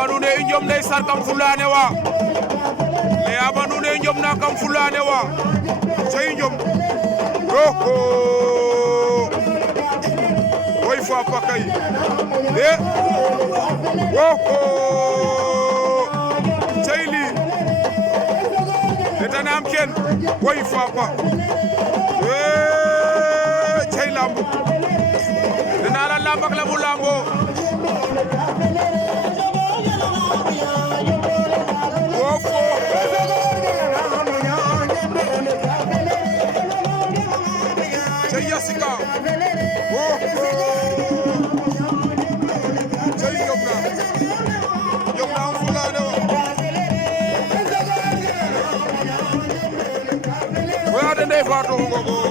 Amadou ne i njom ndeysaan kam fulane wa me Amadou ne njom na kam fulane wa cey njom oho woy fa pakay oho cey li etanam ken woy fa pa cey lambu dina la lambak la bu lambo Jessica Yomna fulane wa Waya de Ndeye Fatou Ngogo